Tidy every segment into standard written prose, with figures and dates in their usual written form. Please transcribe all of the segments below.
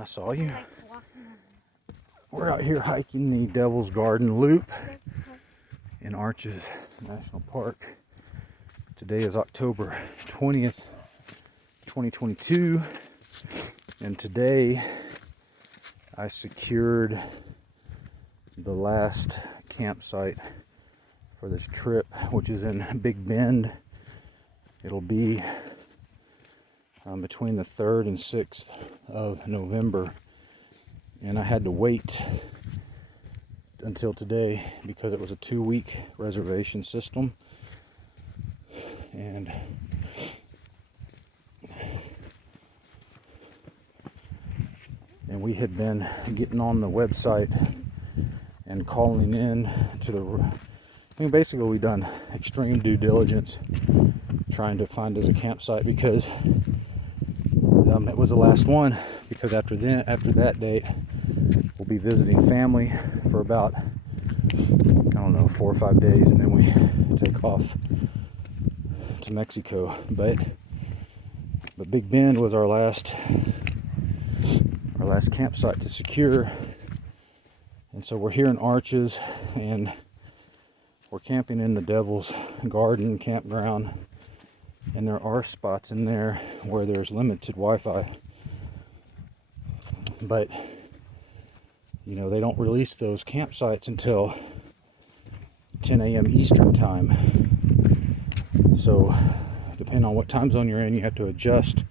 I saw you. We're out here hiking the Devil's Garden Loop in Arches National Park. Today is October 20th, 2022, and today I secured the last campsite for this trip, which is in Big Bend. It'll be between the 3rd and 6th of November, and I had to wait until today because it was a 2-week reservation system, and we had been getting on the website and calling in to basically we've done extreme due diligence trying to find us a campsite because it was the last one, because after that date we'll be visiting family for about, I don't know, 4 or 5 days, and then we take off to Mexico. But Big Bend was our last campsite to secure, and so we're here in Arches, and we're camping in the Devil's Garden campground. And there are spots in there where there's limited Wi-Fi, but you know, they don't release those campsites until 10 a.m. Eastern time. So depending on what time zone you're in, you have to adjust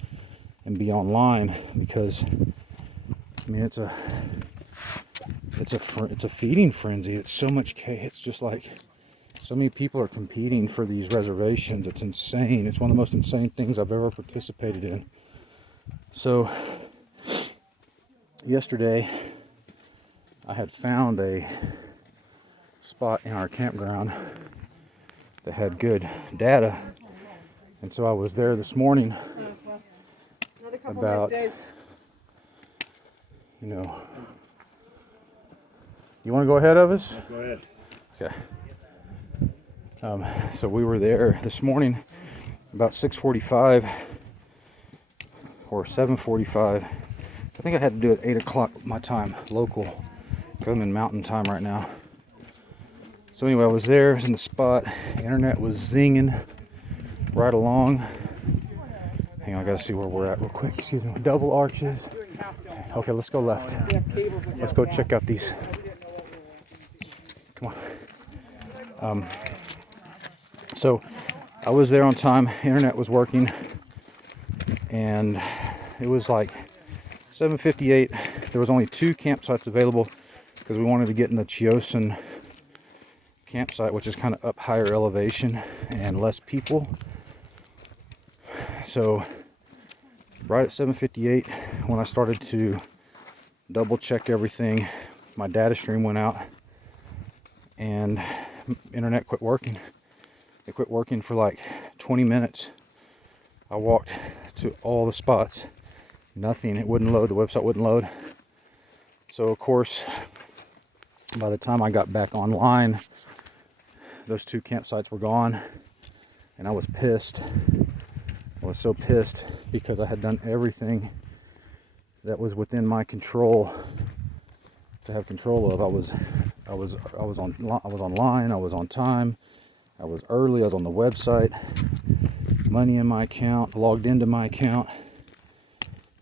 and be online, because I mean it's a feeding frenzy. It's so much. It's just like so many people are competing for these reservations. It's insane. It's one of the most insane things I've ever participated in. So yesterday I had found a spot in our campground that had good data, and so I was there this morning about, you know, you want to go ahead of us? Go ahead. Okay. So we were there this morning about 6:45 or 7:45. I think I had to do it 8 o'clock my time, local, because I'm in mountain time right now. So anyway, I was there, I was in the spot. The internet was zinging right along. Hang on, I gotta see where we're at real quick. Excuse me. Double Arches. Okay, let's go left. Let's go check out these. Come on. So I was there on time. Internet was working, and it was like 7:58. There was only 2 campsites available because we wanted to get in the Chiosen campsite, which is kind of up higher elevation and less people. So right at 7:58, when I started to double check everything, my data stream went out and internet quit working. It quit working for like 20 minutes. I walked to all the spots, nothing. It wouldn't load. The website wouldn't load. So of course, by the time I got back online, those 2 campsites were gone, and I was pissed. I was so pissed because I had done everything that was within my control to have control of. I was online. I was on time. I was early. I was on the website. Money in my account. Logged into my account.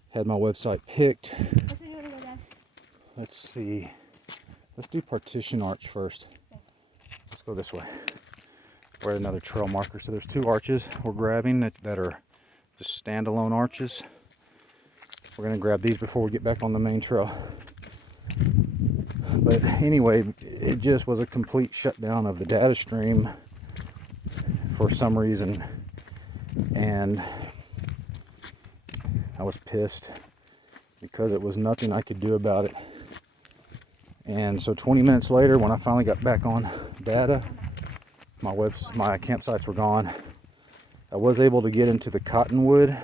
Had my website picked. Let's see. Let's do Partition Arch first. Let's go this way. We're at another trail marker. So there's 2 arches we're grabbing that are just standalone arches. We're going to grab these before we get back on the main trail. But anyway, it just was a complete shutdown of the data stream for some reason, and I was pissed because it was nothing I could do about it. And so 20 minutes later, when I finally got back on data, my campsites were gone. I was able to get into the Cottonwood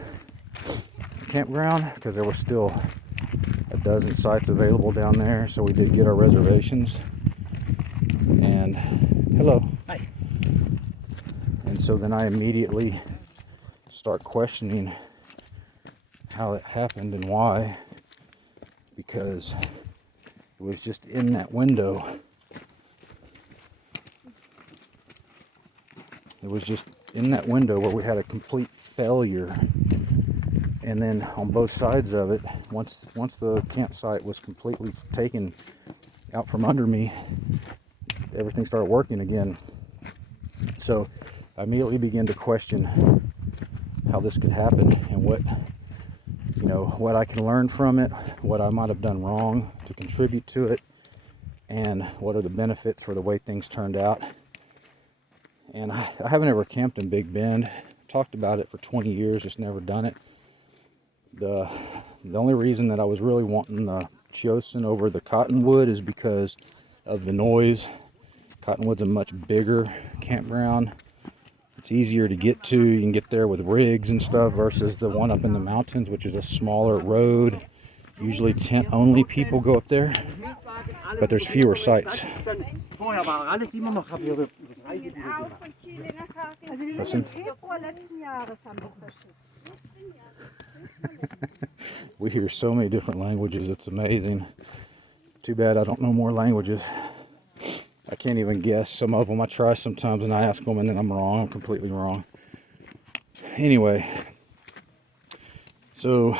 campground because there were still a dozen sites available down there, so we did get our reservations. And hello. Hi. And so then I immediately start questioning how it happened and why. because it was just in that window. It was just in that window where we had a complete failure. And then on both sides of it, once the campsite was completely taken out from under me, everything started working again. So I immediately began to question how this could happen and what I can learn from it, what I might have done wrong to contribute to it, and what are the benefits for the way things turned out. And I haven't ever camped in Big Bend. Talked about it for 20 years, just never done it. The only reason that I was really wanting the Chosin over the Cottonwood is because of the noise. Cottonwood's a much bigger campground. It's easier to get to. You can get there with rigs and stuff versus the one up in the mountains, which is a smaller road. Usually tent only people go up there, but there's fewer sites. Listen. We hear so many different languages, it's amazing. Too bad I don't know more languages. I can't even guess some of them. I try sometimes and I ask them and then I'm wrong. I'm completely wrong. Anyway, so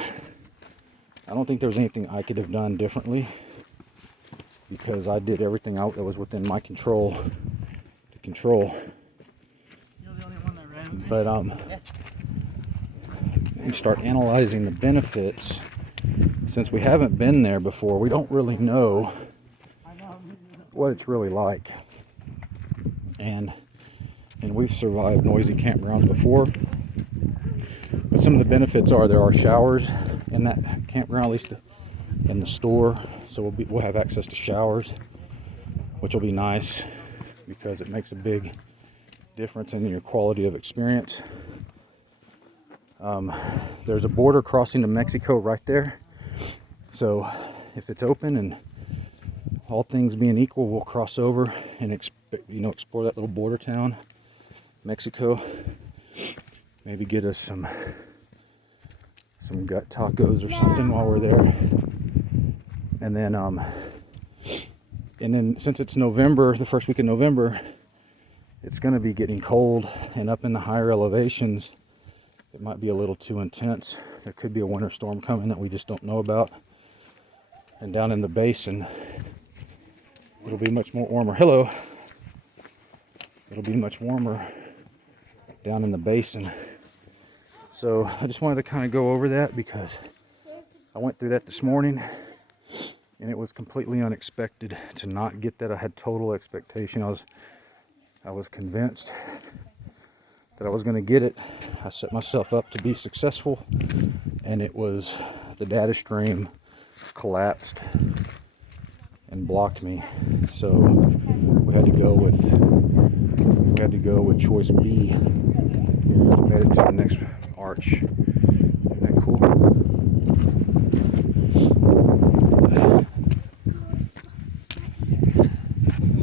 I don't think there was anything I could have done differently because I did everything that was within my control to control. You're the only one that ran. But you start analyzing the benefits. Since we haven't been there before, we don't really know what it's really like. And we've survived noisy campgrounds before. But some of the benefits are there are showers in that campground, at least in the store. So we'll have access to showers, which will be nice because it makes a big difference in your quality of experience. There's a border crossing to Mexico right there. So if it's open and all things being equal, we'll cross over and explore that little border town, Mexico. Maybe get us some gut tacos or something while we're there. And then since it's November, the first week of November, it's going to be getting cold, and up in the higher elevations, it might be a little too intense. There could be a winter storm coming that we just don't know about. And down in the basin, it'll be much more warmer. Hello. It'll be much warmer down in the basin. So I just wanted to kind of go over that because I went through that this morning and it was completely unexpected to not get that. I had total expectation. I was convinced that I was going to get it. I set myself up to be successful, and it was the data stream collapsed and blocked me. So we had to go with choice B. Made it to the next arch. Isn't that cool?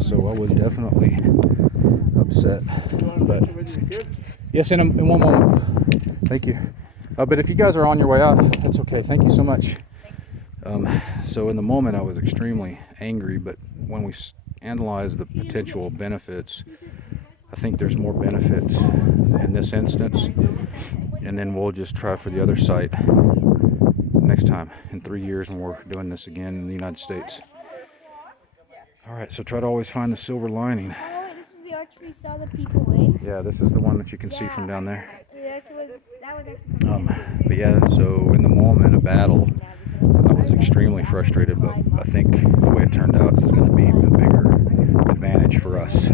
So I was definitely upset. But yes, in one moment. Thank you. But if you guys are on your way out, that's okay. Thank you so much. So in the moment, I was extremely angry, but when we analyze the potential benefits, I think there's more benefits in this instance, and then we'll just try for the other site next time in 3 years when we're doing this again in the United States. All right, so try to always find the silver lining. Oh, this was the arch we saw the people in. Yeah, this is the one that you can see from down there. That was actually But yeah, so in the moment of battle, I was extremely frustrated, but I think the way it turned out is going to be a bigger advantage for us.